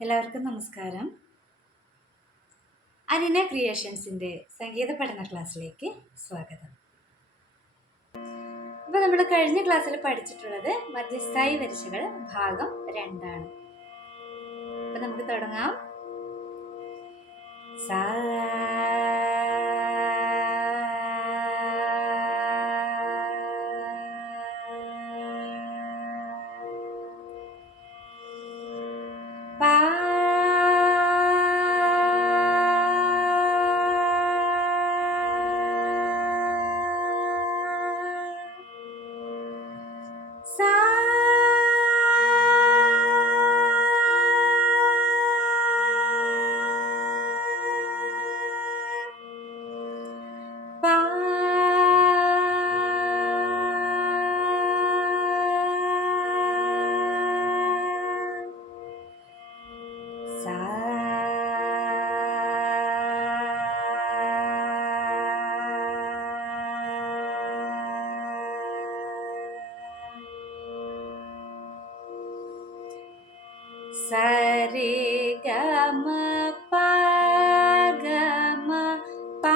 എല്ലാവർക്കും നമസ്കാരം. അനിന ക്രിയേഷൻസിൻ്റെ സംഗീത പഠന ക്ലാസ്സിലേക്ക് സ്വാഗതം. അപ്പോൾ നമ്മൾ കഴിഞ്ഞ ക്ലാസ്സിൽ പഠിച്ചിട്ടുള്ളത് മധ്യസ്ഥായി വരിശകൾ ഭാഗം 2 ആണ്. അപ്പോൾ നമുക്ക് തുടങ്ങാം. സാ സരി ഗമ പ ഗമ പ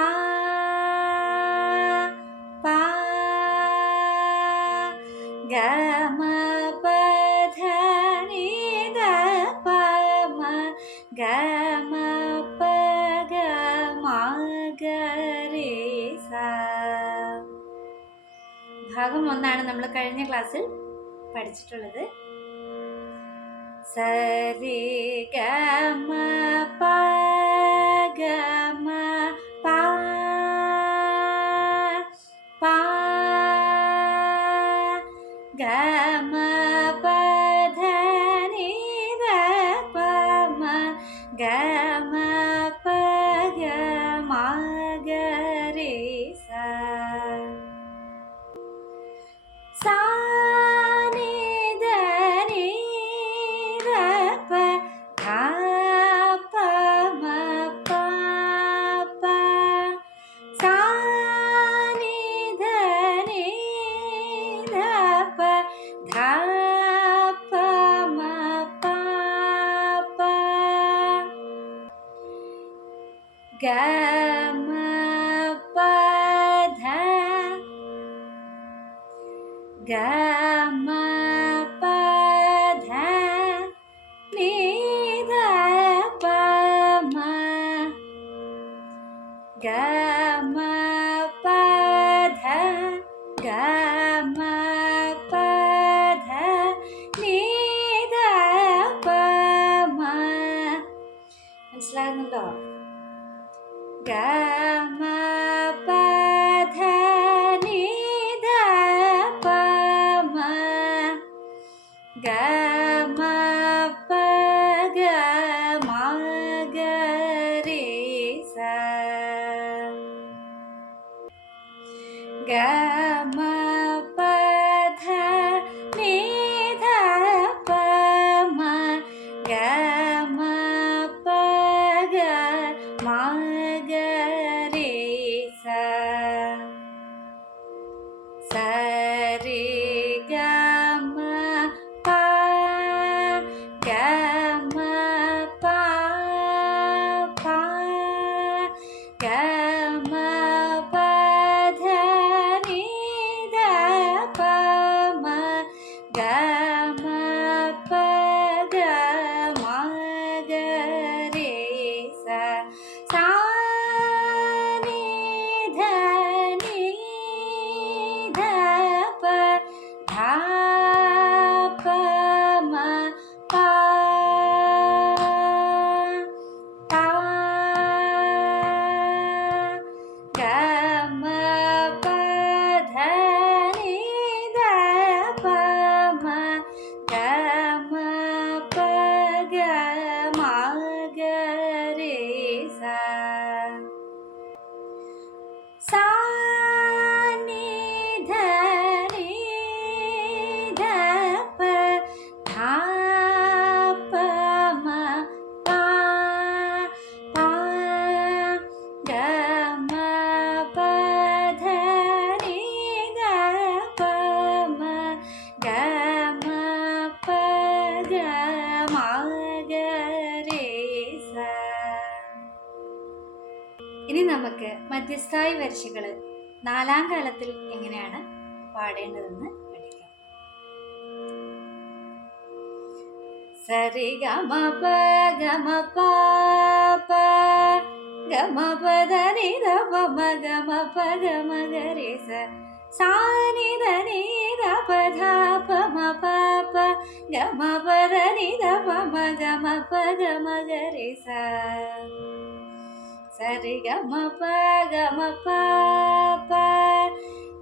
പ ഗമ പധ നി ധ പ മ ഗമ പ ഗ മ ഗ രെ സ. ഭാഗം 1 നമ്മൾ കഴിഞ്ഞ ക്ലാസ്സിൽ പഠിച്ചിട്ടുള്ളത്. സരി ഗമ പ ഗമ പ പ ഗമ പധ നി ധ പ മ ഗമ പ ഗ മ ഗ രെ സ. സാ ഗമ പധ ഗമ പധ നി ധ പ മ ഗമ പധ ഗമ പധ നി ധ പ മ. മനസ്സിലാകുന്നുണ്ടോ? ഗമ പധ നി ധ പ മ ഗമ പ ഗ മ ഗ രെ സ. ഗമ പധ നി ധ പ മ ഗമ പ ഗ മ ഗ രെ സ. സരി ഗമ പ ഗമ പ പ ഗമ പധ നി ധ പ മ ഗമ പ ഗ മ ഗ രെ സ. സാ നി ധ നി ധ പ ധ പ മ പ പ ഗമ പധ നി ധ പ മ ഗമ പ ഗ മ ഗ രെ സ. സാ നി ധ നി ധ പ ധ പ മ പ പ ഗമ പധ നി ധ പ മ ഗമ പ ഗ മ ഗ ഇനി നമുക്ക് മധ്യസ്ഥായി വരിശകൾ 4-ാം കാലത്തിൽ എങ്ങനെയാണ് പാടേണ്ടതെന്ന് പഠിക്കാം. സരി ഗമ പ ഗമ പ പ ഗമ പ ധ നി ധ പ മ ഗമ പ ഗമ ഗ രി സ സാ നി ധ നി ധ പ ധ പ മ പ പ ഗമ പ ധ നി ധ പ മ ഗമ പ ഗമ ഗ രി സ സരി ഗമ പ ഗമ പ പ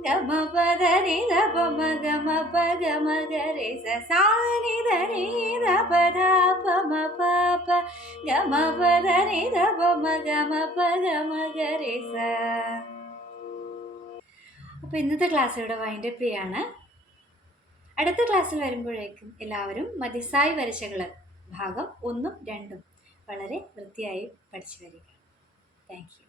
ഗമ പ ധ നി ധ പ മ ഗമ പ ഗമ ഗ രി സ സാ നി ധ നി ധ പ ധ പ മ പ പ ഗമ പ ധ നി ധ പ മ ഗമ പ ഗമ ഗ രി സ. അപ്പോൾ ഇന്നത്തെ ക്ലാസ് ഇവിടെ വൈൻഡപ്പ് ചെയ്യാണ്. അടുത്ത ക്ലാസ്സിൽ വരുമ്പോഴേക്കും എല്ലാവരും മധ്യസ്ഥായി വരിശകൾ ഭാഗം 1ഉം 2ഉം വളരെ വൃത്തിയായി പഠിച്ചു വരിക. Thank you.